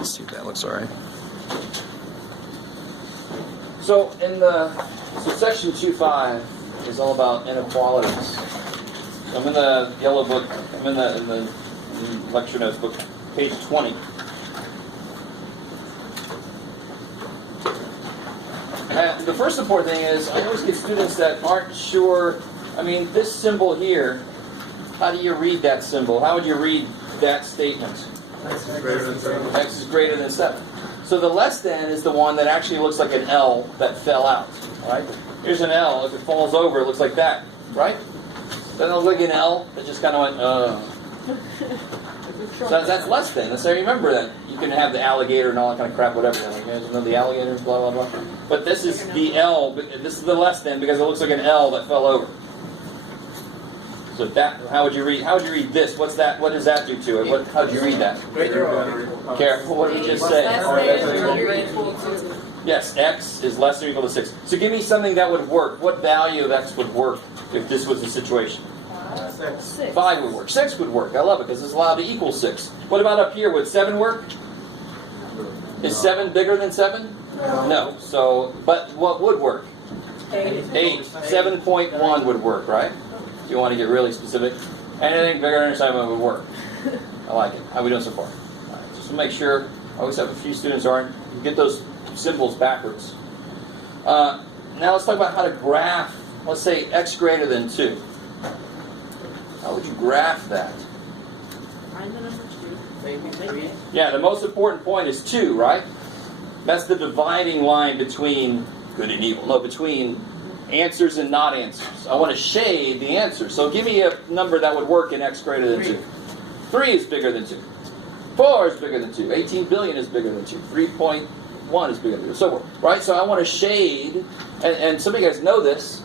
Let's see if that looks all right. So section 2.5 is all about inequalities. I'm in the yellow book. I'm in the lecture notes book, page 20. And the first important thing is I always get students that aren't sure. I mean, this symbol here. How do you read that symbol? How would you read that statement? X is greater than 7. X is greater than 7. So the less than is the one that actually looks like an L that fell out, right? Here's an L. If it falls over, it looks like that, right? Doesn't it look like an L that just kind of went, So that's less than. So remember that you can have the alligator and all that kind of crap, whatever. You guys know the alligator, blah, blah, blah. But this is the L. This is the less than because it looks like an L that fell over. So that, how would you read this? What's that? What does that do to it? How would you read that? Careful. What did you just say? Yes, X is less than or equal to 6. So give me something that would work. What value of X would work if this was the situation? 6. 5 would work. 6 would work. I love it because it's allowed to equal 6. What about up here? Would 7 work? Is 7 bigger than 7? No. So, but what would work? 8. 7.1 would work, right? If you want to get really specific. Anything bigger than 7 would work. I like it. How are we doing so far? All right, just to make sure. I always have a few students aren't. You get those symbols backwards. Now let's talk about how to graph, let's say, X greater than 2. How would you graph that? Find the number 2. Yeah, the most important point is 2, right? That's the dividing line between good and evil. No, between answers and not answers. I want to shade the answer. So give me a number that would work in X greater than 2. 3 is bigger than 2. 4 is bigger than 2. 18 billion is bigger than 2. 3.1 is bigger than 2. So forth. Right? So I want to shade, and some of you guys know this.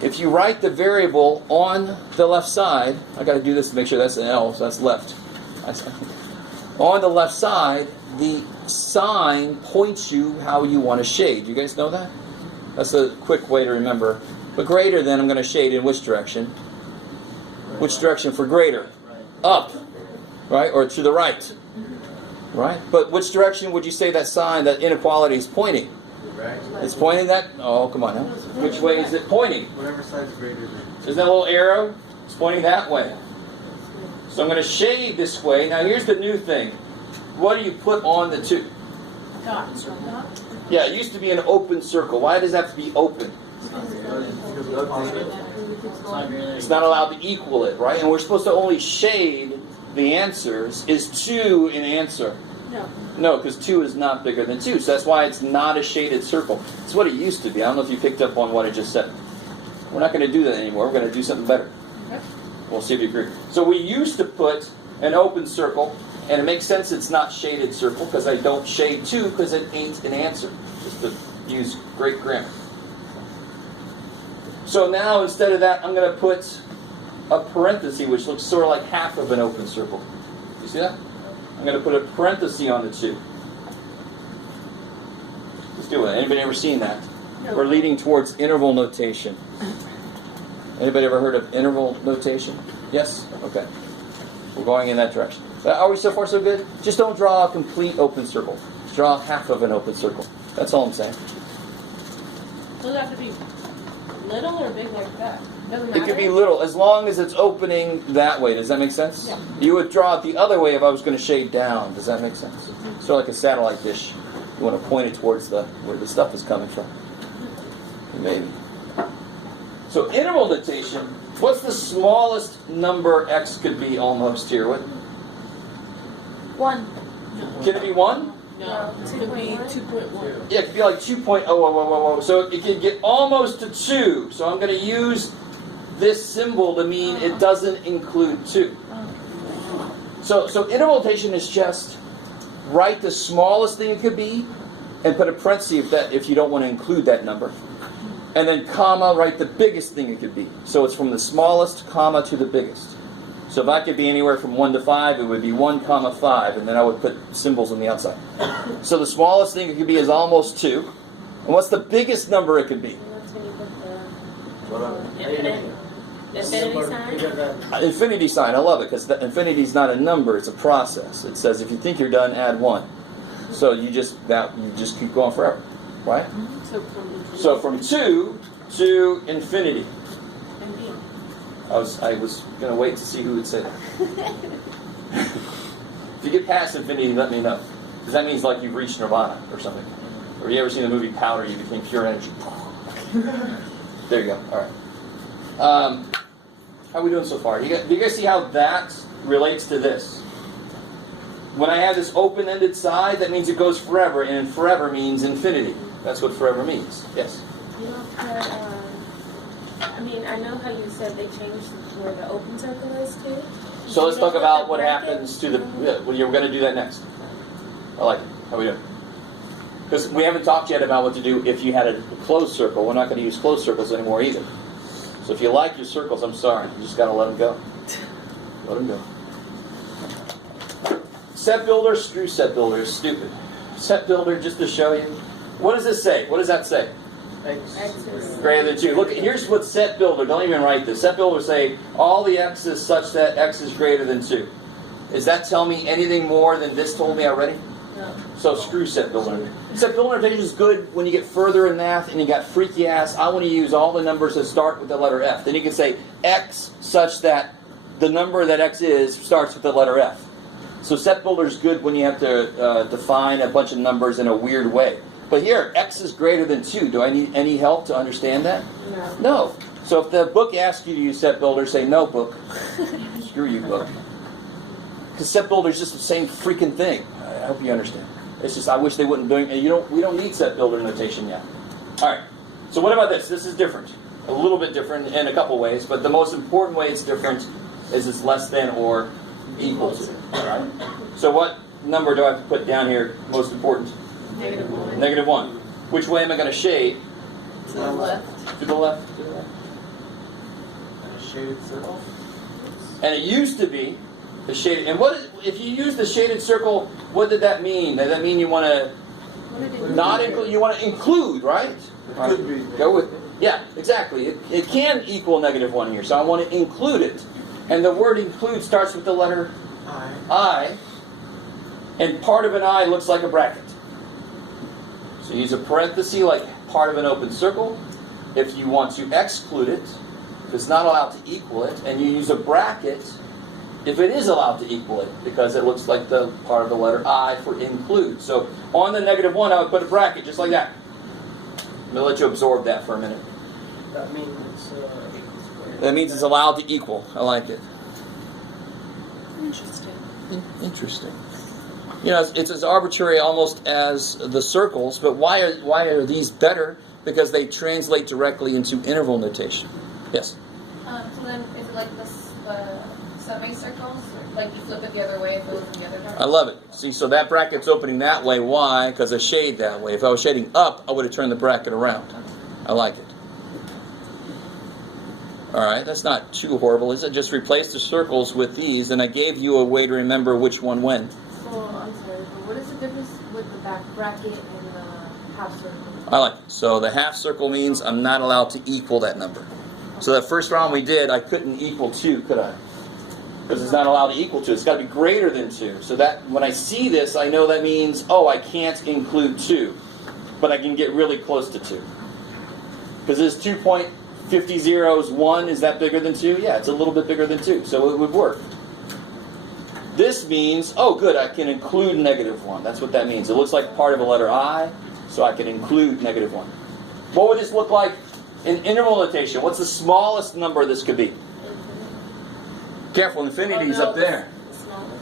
If you write the variable on the left side, I got to do this to make sure that's an L, so that's left. On the left side, the sign points you how you want to shade. You guys know that? That's a quick way to remember. But greater than, I'm going to shade in which direction? Which direction for greater? Up. Right? Or to the right. Right? But which direction would you say that sign, that inequality is pointing? Right. It's pointing that? Oh, come on now. Which way is it pointing? Whatever side's greater than. There's that little arrow? It's pointing that way. So I'm going to shade this way. Now here's the new thing. What do you put on the 2? Dot. Yeah, it used to be an open circle. Why does it have to be open? It's not allowed to equal it, right? And we're supposed to only shade the answers. Is 2 an answer? No. No, because 2 is not bigger than 2. So that's why it's not a shaded circle. It's what it used to be. I don't know if you picked up on what I just said. We're not going to do that anymore. We're going to do something better. Okay. We'll see if you agree. So we used to put an open circle, and it makes sense it's not shaded circle, because I don't shade 2, because it ain't an answer. Just to use great grammar. So now, instead of that, I'm going to put a parenthesis, which looks sort of like half of an open circle. You see that? I'm going to put a parenthesis on the 2. Let's do it. Anybody ever seen that? No. We're leading towards interval notation. Anybody ever heard of interval notation? Yes? Okay. We're going in that direction. Are we so far so good? Just don't draw a complete open circle. Just draw half of an open circle. That's all I'm saying. Does it have to be little or big like that? Doesn't It matter. could be little, as long as it's opening that way. Does that make sense? Yeah. You would draw it the other way if I was going to shade down. Does that make sense? Sort of like a satellite dish. You want to point it towards where the stuff is coming from. Maybe. So interval notation, what's the smallest number X could be almost here? What? 1. Can it be 1? No. It could be 2.1. Yeah, it could be like 2.0. So it can get almost to 2. So I'm going to use this symbol to mean it doesn't include 2. So interval notation is just write the smallest thing it could be and put a parenthesis if you don't want to include that number. And then comma, write the biggest thing it could be. So it's from the smallest comma to the biggest. So if I could be anywhere from 1 to 5, it would be 1 comma 5, and then I would put symbols on the outside. So the smallest thing it could be is almost 2. And what's the biggest number it could be? Infinity sign? Infinity sign, I love it, because the infinity is not a number, it's a process. It says if you think you're done, add 1. So you just keep going forever, right? So from 2 to infinity. I was going to wait to see who would say that. If you get past infinity, let me know. Because that means like you've reached nirvana or something. Or you ever seen the movie Powder, you became pure energy. There you go. All right. How are we doing so far? Do you guys see how that relates to this? When I have this open-ended side, that means it goes forever, and forever means infinity. That's what forever means. Yes? You know, I know how you said they changed where the open circle is too. So let's talk about what happens to the... Yeah, well, we're going to do that next. I like it. How are we doing? Because we haven't talked yet about what to do if you had a closed circle. We're not going to use closed circles anymore either. So if you like your circles, I'm sorry. You just got to let them go. Let them go. Set builder, screw set builder is stupid. Set builder, just to show you. What does this say? What does that say? X. Greater than 2. Look, here's what set builder, don't even write this. Set builder say all the x's such that x is greater than 2. Does that tell me anything more than this told me already? No. So screw set builder. Set builder notation is good when you get further in math and you got freaky ass. I want to use all the numbers that start with the letter F. Then you can say x such that the number that x is starts with the letter F. So set builder is good when you have to define a bunch of numbers in a weird way. But here, x is greater than 2. Do I need any help to understand that? No. No. So if the book asks you to use set builder, say no, book. Screw you, book. Because set builder is just the same freaking thing. I hope you understand. It's just I wish they wouldn't do it. We don't need set builder notation yet. All right. So what about this? This is different. A little bit different in a couple ways, but the most important way it's different is it's less than or equal to. All right. So what number do I have to put down here? Most important. -1. -1. Which way am I going to shade? To the left. To the left. To the left. A shaded circle. And it used to be the shaded. And if you use the shaded circle? What did that mean? Does that mean you want to not include? You want to include, right? It could be. Go with. Yeah, exactly. It can equal -1 here, so I want to include it. And the word include starts with the letter I. And part of an I looks like a bracket. So use a parenthesis like part of an open circle. If you want to exclude it, if it's not allowed to equal it, and you use a bracket if it is allowed to equal it, because it looks like the part of the letter I for include. So on the -1, I would put a bracket just like that. I'm going to let you absorb that for a minute. That means That means it's allowed to equal. I like it. Interesting. Interesting. You know, it's as arbitrary almost as the circles, but why are these better? Because they translate directly into interval notation. Yes? So then, is it like the semicircles? Like you flip it the other way if it was in the other direction? I love it. See, so that bracket's opening that way. Why? Because I shade that way. If I was shading up, I would have turned the bracket around. I like it. All right, that's not too horrible, is it? Just replace the circles with these, and I gave you a way to remember which one when. So, I'm sorry, but what is the difference with the back bracket and the half circle? I like it. So the half circle means I'm not allowed to equal that number. So that first round we did, I couldn't equal 2, could I? Because it's not allowed to equal 2. It's got to be greater than 2. So that when I see this, I know that means, I can't include 2. But I can get really close to 2. Because this 2.50 1, is that bigger than 2? Yeah, it's a little bit bigger than 2. So it would work. This means, good, I can include -1. That's what that means. It looks like part of a letter I, so I can include -1. What would this look like in interval notation? What's the smallest number this could be? Careful, infinity's up there.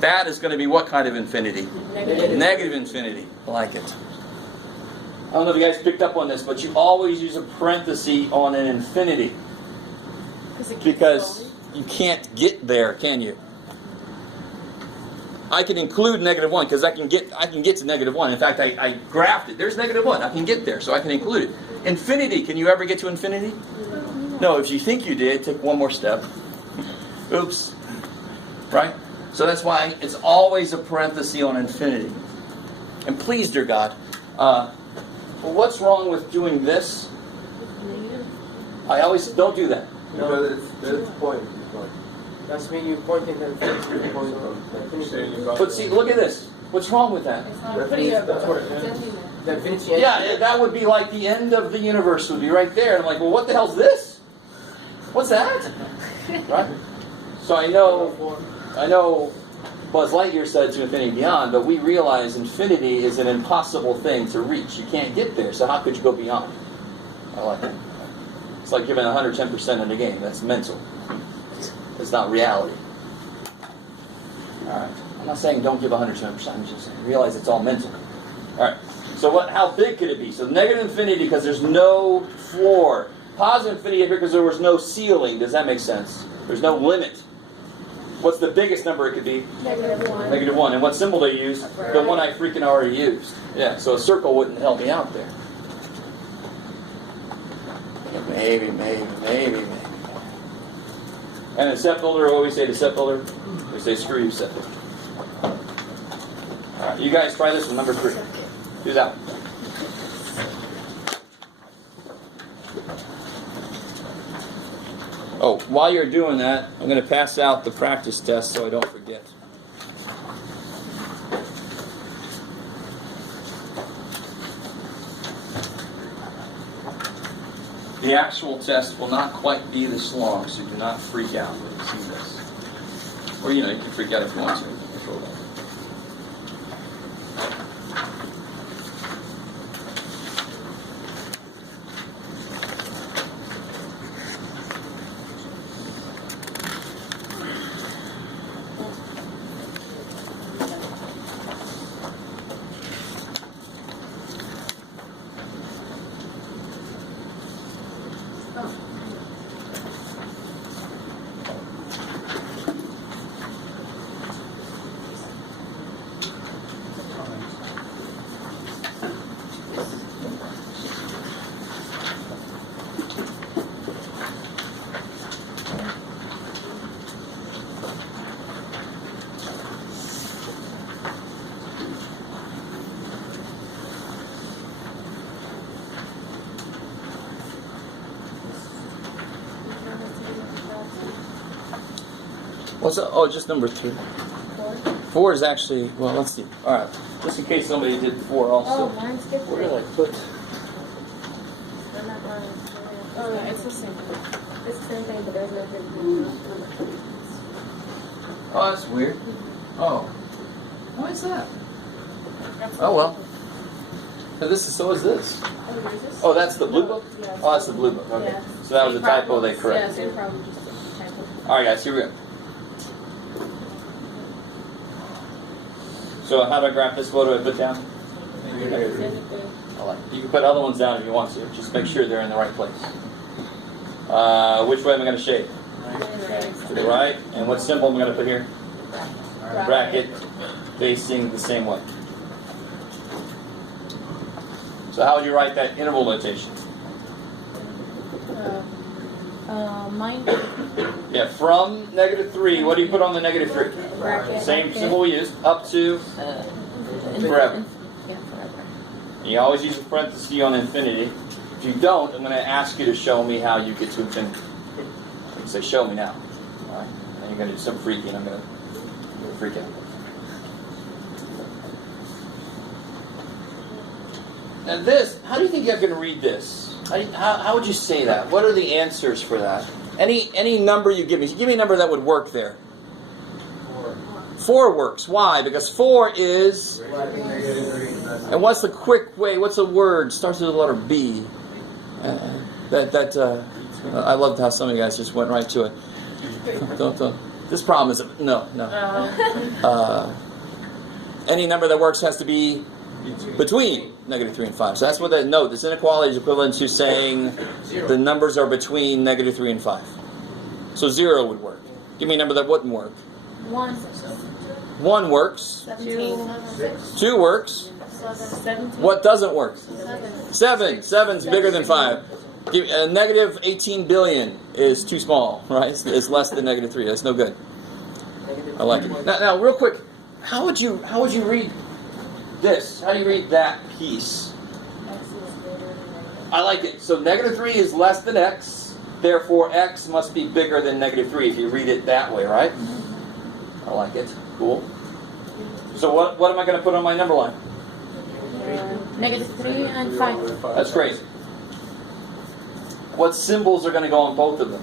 That is going to be what kind of infinity? Negative infinity. I like it. I don't know if you guys picked up on this, but you always use a parenthesis on an infinity. Because you can't get there, can you? I can include -1 because I can get to -1. In fact, I graphed it. There's -1. I can get there, so I can include it. Infinity, can you ever get to infinity? No, if you think you did, take one more step. Oops. Right? So that's why it's always a parenthesis on infinity. And please, dear God, well, what's wrong with doing this? I always don't do that. No, that's point. That's when you point in the point. But see, look at this. What's wrong with that? It's not That's pretty what it It's is. ending The infinity. Yeah, that would be like the end of the universe would be right there. And I'm like, well, what the hell's this? What's that? Right? So I know Buzz Lightyear said to infinity and beyond, but we realize infinity is an impossible thing to reach. You can't get there, so how could you go beyond? I like it. It's like giving 110% in the game. That's mental. It's not reality. All right. I'm not saying don't give 110%. I'm just saying realize it's all mental. All right. So how big could it be? So negative infinity because there's no floor. Positive infinity because there was no ceiling. Does that make sense? There's no limit. What's the biggest number it could be? -1. -1. And what symbol do you use? The one I freaking already used. Yeah, so a circle wouldn't help me out there. Maybe. And a set builder, what do we say to set builder? We say, screw you, set builder. All right, you guys try this one, number 3. Do that one. Oh, while you're doing that, I'm going to pass out the practice test so I don't forget. The actual test will not quite be this long, so do not freak out when you see this. Or, you can freak out if you want to. Control that. Just number 3. 4 is actually, well, let's see. All right, just in case somebody did 4 also. Oh, mine skipped Where it. did I put? I'm not mine. Oh, yeah, it's the same. It's the same thing, but there's no 3. Oh, that's weird. Oh, why is that? Oh well. So is this. Oh, yours is? Oh, that's the blue book. Yeah. Oh, that's the blue book. Okay. Yeah. So that was a typo they Yeah, corrected. same problem, just a typo. All right, guys, here we go. So how do I graph this? What do I put down? I like it. You can put other ones down if you want to. Just make sure they're in the right place. Which way am I going to shade? To the right. And what symbol am I going to put here? Bracket facing the same way. So how would you write that interval notation? Mine. Yeah, from -3, what do you put on the -3? Bracket. Same symbol we used, up to forever. Yeah, forever. And you always use a parenthesis on infinity. If you don't, I'm going to ask you to show me how you get to infinity. You say, show me now. All right? And you're going to do some freaking. I'm going to freak out. Now this, how do you think you're going to read this? How would you say that? What are the answers for that? Any number you give me. Give me a number that would work there. 4 works. Why? Because 4 is... And what's the quick way? What's a word? Starts with the letter B. I loved how some of you guys just went right to it. Don't. This problem is... No. Any number that works has to be between -3 and 5. So that's what that note. This inequality is equivalent to saying the numbers are between -3 and 5. So 0 would work. Give me a number that wouldn't work. 1. 1 works. 17. 2 works. 17. What doesn't work? 7. 7's bigger than 5. Negative 18 billion is too small, right? It's less than -3. That's no good. I like it. Now, real quick, how would you read this? How do you read that piece? I like it. So -3 is less than x. Therefore, x must be bigger than -3 if you read it that way, right? I like it. Cool. So what am I going to put on my number line? -3 and 5. That's crazy. What symbols are going to go on both of them?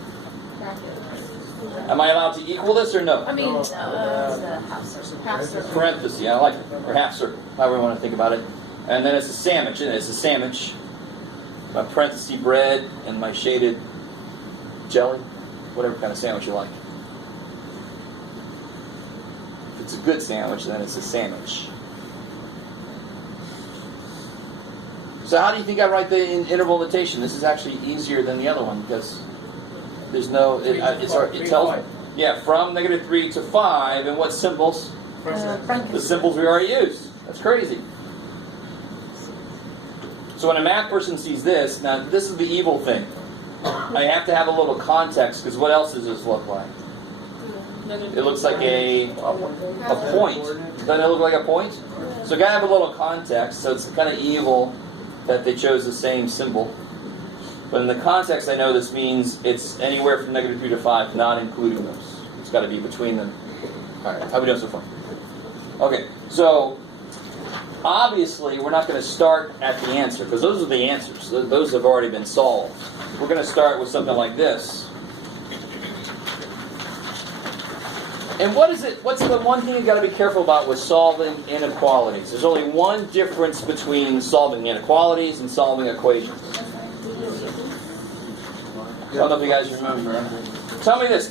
Am I allowed to equal this or no? I mean, Half circle. Parenthesis, I like it. Or half circle, however you want to think about it. And then it's a sandwich, isn't it? It's a sandwich. My parenthesis bread and my shaded jelly. Whatever kind of sandwich you like. If it's a good sandwich, then it's a sandwich. So how do you think I write the interval notation? This is actually easier than the other one because there's no, it tells me. Yeah, from -3 to 5, and what symbols? The symbols we already used. That's crazy. So when a math person sees this, now this is the evil thing. I have to have a little context, because what else does this look like? It looks like a point. Doesn't it look like a point? So gotta have a little context, so it's kind of evil that they chose the same symbol. But in the context, I know this means it's anywhere from -3 to 5, not including those. It's got to be between them. All right, how are we doing so far? Okay, so obviously we're not going to start at the answer, because those are the answers. Those have already been solved. We're going to start with something like this. And what is it? What's the one thing you've got to be careful about with solving inequalities? There's only one difference between solving inequalities and solving equations. I don't know if you guys remember. Tell me this.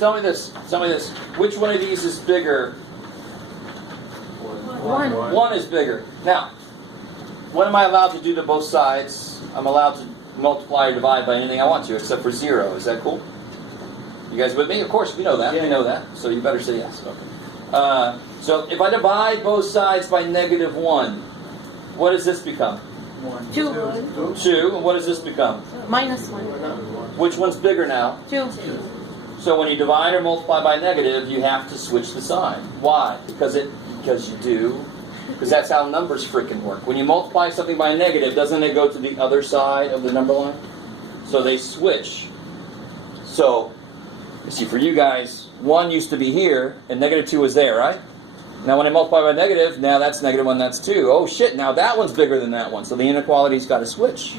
Which one of these is bigger? One is bigger. Now, what am I allowed to do to both sides? I'm allowed to multiply or divide by anything I want to, except for 0. Is that cool? You guys with me? Of course, we know that. We know that. So you better say yes. Okay. So if I divide both sides by -1, what does this become? 2. 2. And what does this become? -1. Which one's bigger now? 2. So when you divide or multiply by negative, you have to switch the sign. Why? Because you do. Because that's how numbers freaking work. When you multiply something by a negative, doesn't it go to the other side of the number line? So they switch. So, you see, for you guys, 1 used to be here, and -2 was there, right? Now when I multiply by negative, now that's -1, that's 2. Oh shit, now that one's bigger than that one. So the inequality's got to switch.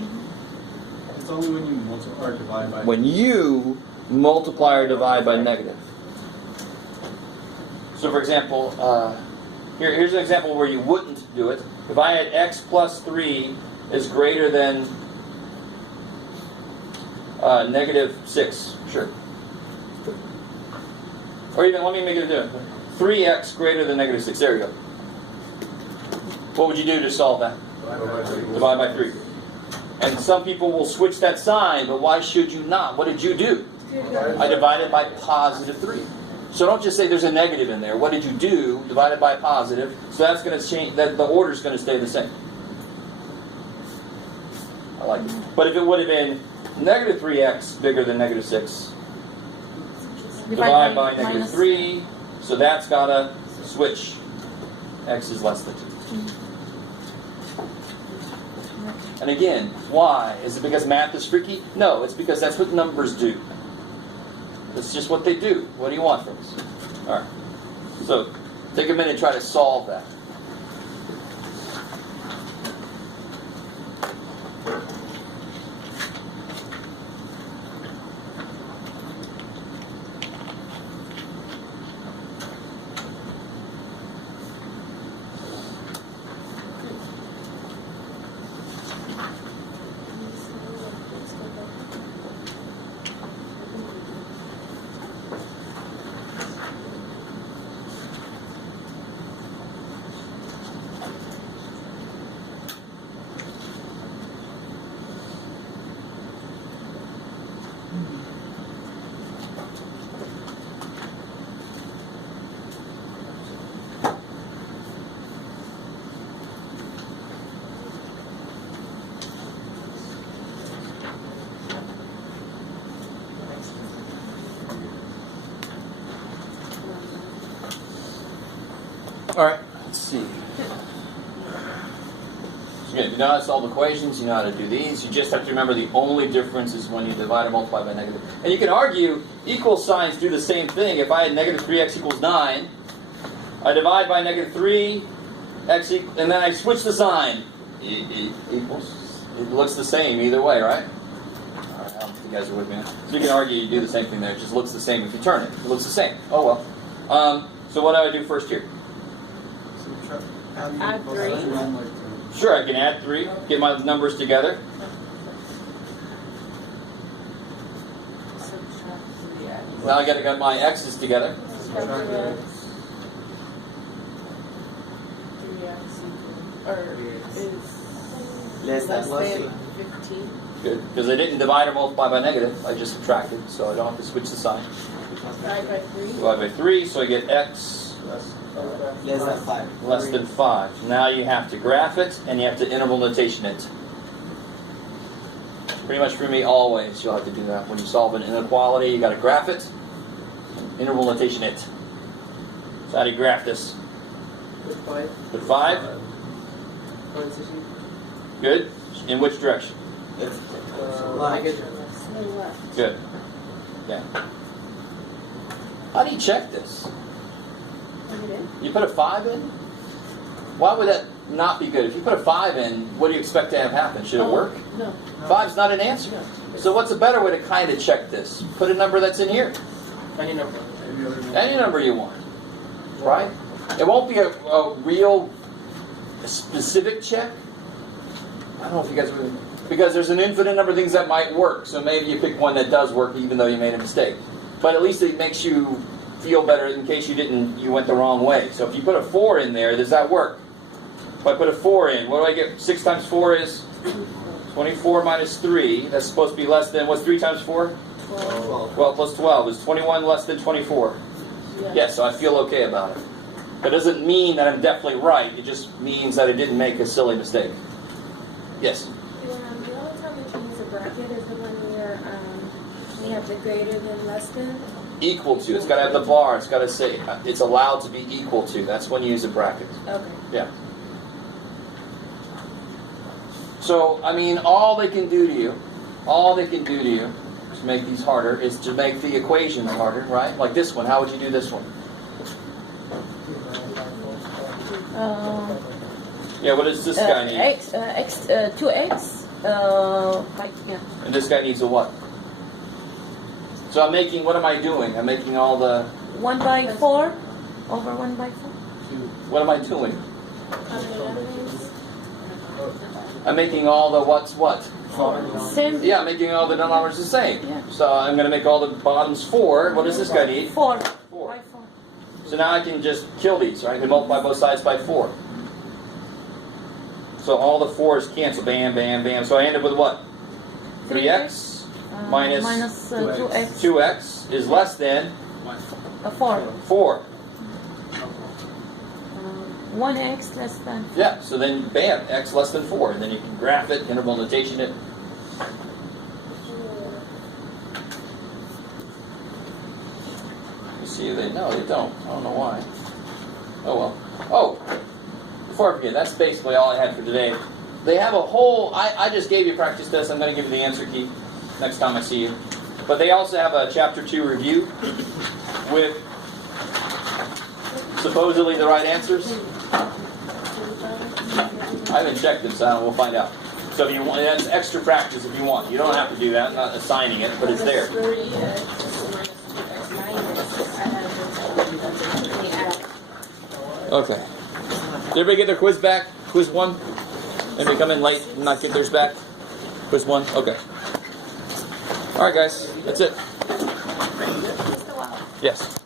It's only when you multiply or divide by. When you multiply or divide by negative. So for example, here's an example where you wouldn't do it. If I had x plus 3 is greater than -6, sure. Or even, let me make it do it. 3x greater than -6, there we go. What would you do to solve that? Divide by 3. And some people will switch that sign, but why should you not? What did you do? I divided by +3. So don't just say there's a negative in there. What did you do? Divided by +. So that's going to change. That the order's going to stay the same. I like it. But if it would have been -3x bigger than -6, divide by -3. So that's got to switch. X is less than 2. And again, why? Is it because math is freaky? No, it's because that's what numbers do. It's just what they do. What do you want from us? All right. So, take a minute and try to solve that. All right, let's see. So again, you know how to solve equations, you know how to do these. You just have to remember the only difference is when you divide or multiply by negative. And you can argue equal signs do the same thing. If I had -3x equals 9, I divide by -3, X equals, and then I switch the sign. Equals. It looks the same either way, right? Alright, I don't know if you guys are with me now. So you can argue you do the same thing there. It just looks the same if you turn it. It looks the same. Oh well. So what do I do first here? Add 3. Sure, I can add 3. Get my numbers together. Subtract 3 x. Now I got to get my x's together. Subtract 3x. 3x is Less than less than 15. Good, because I didn't divide or multiply by negative. I just subtracted, so I don't have to switch the sign. Divide by 3. Divide by 3, so I get x Less than 5. less than 5. Now you have to graph it, and you have to interval notation it. Pretty much for me, always you'll have to do that. When you solve an inequality, you got to graph it, and interval notation it. So how do you graph this? Put 5. Good. In which direction? Good. Yeah. How do you check this? You put a 5 in? Why would that not be good? If you put a 5 in, what do you expect to have happen? Should it work? No. 5's not an answer. So what's a better way to kind of check this? Put a number that's in here. Any number. Any number you want. Right? It won't be a real specific check. I don't know if you guys really... Because there's an infinite number of things that might work. So maybe you pick one that does work even though you made a mistake. But at least it makes you feel better in case you went the wrong way. So if you put a 4 in there, does that work? If I put a 4 in, what do I get? 6 times 4 is 24 minus 3. That's supposed to be less than, what's 3 times 4? 12. 12 plus 12. Is 21 less than 24? Yes, so I feel okay about it. That doesn't mean that I'm definitely right. It just means that I didn't make a silly mistake. Yes? The only time we can use a bracket is the one where we have the greater than, less than. Equal to. It's got to have the bar. It's got to say it's allowed to be equal to. That's when you use a bracket. Okay. Yeah. So, I mean, all they can do to you to make these harder is to make the equations harder, right? Like this one. How would you do this one? Yeah, what does this guy need? 2x. Yeah. And this guy needs a what? So I'm making, what am I doing? I'm making all the... 1 by 4 over 1 by 4. What am I doing? I'm making all the what's what? Same. Yeah, I'm making all the denominators the same. Yeah. So I'm going to make all the bottoms 4. What does this guy need? 4. 4. By 4. So now I can just kill these, right? I can multiply both sides by 4. So all the 4's cancel. Bam, bam, bam. So I end up with what? 3x minus 2x. 2x is less than 4. 4. 1x less than. Yeah, so then bam, x less than 4. And then you can graph it, interval notation it. You see, no, they don't. I don't know why. Oh well. Oh, before I forget, that's basically all I had for today. They have a whole, I just gave you a practice test. I'm going to give you the answer key next time I see you. But they also have a Chapter 2 review with supposedly the right answers. I haven't checked them, so we'll find out. So if you want, that's extra practice if you want. You don't have to do that. I'm not assigning it, but it's there. Okay. Did everybody get their quiz back? Quiz 1? Anybody come in late and not get theirs back? Quiz 1? Okay. Alright guys, that's it. Yes.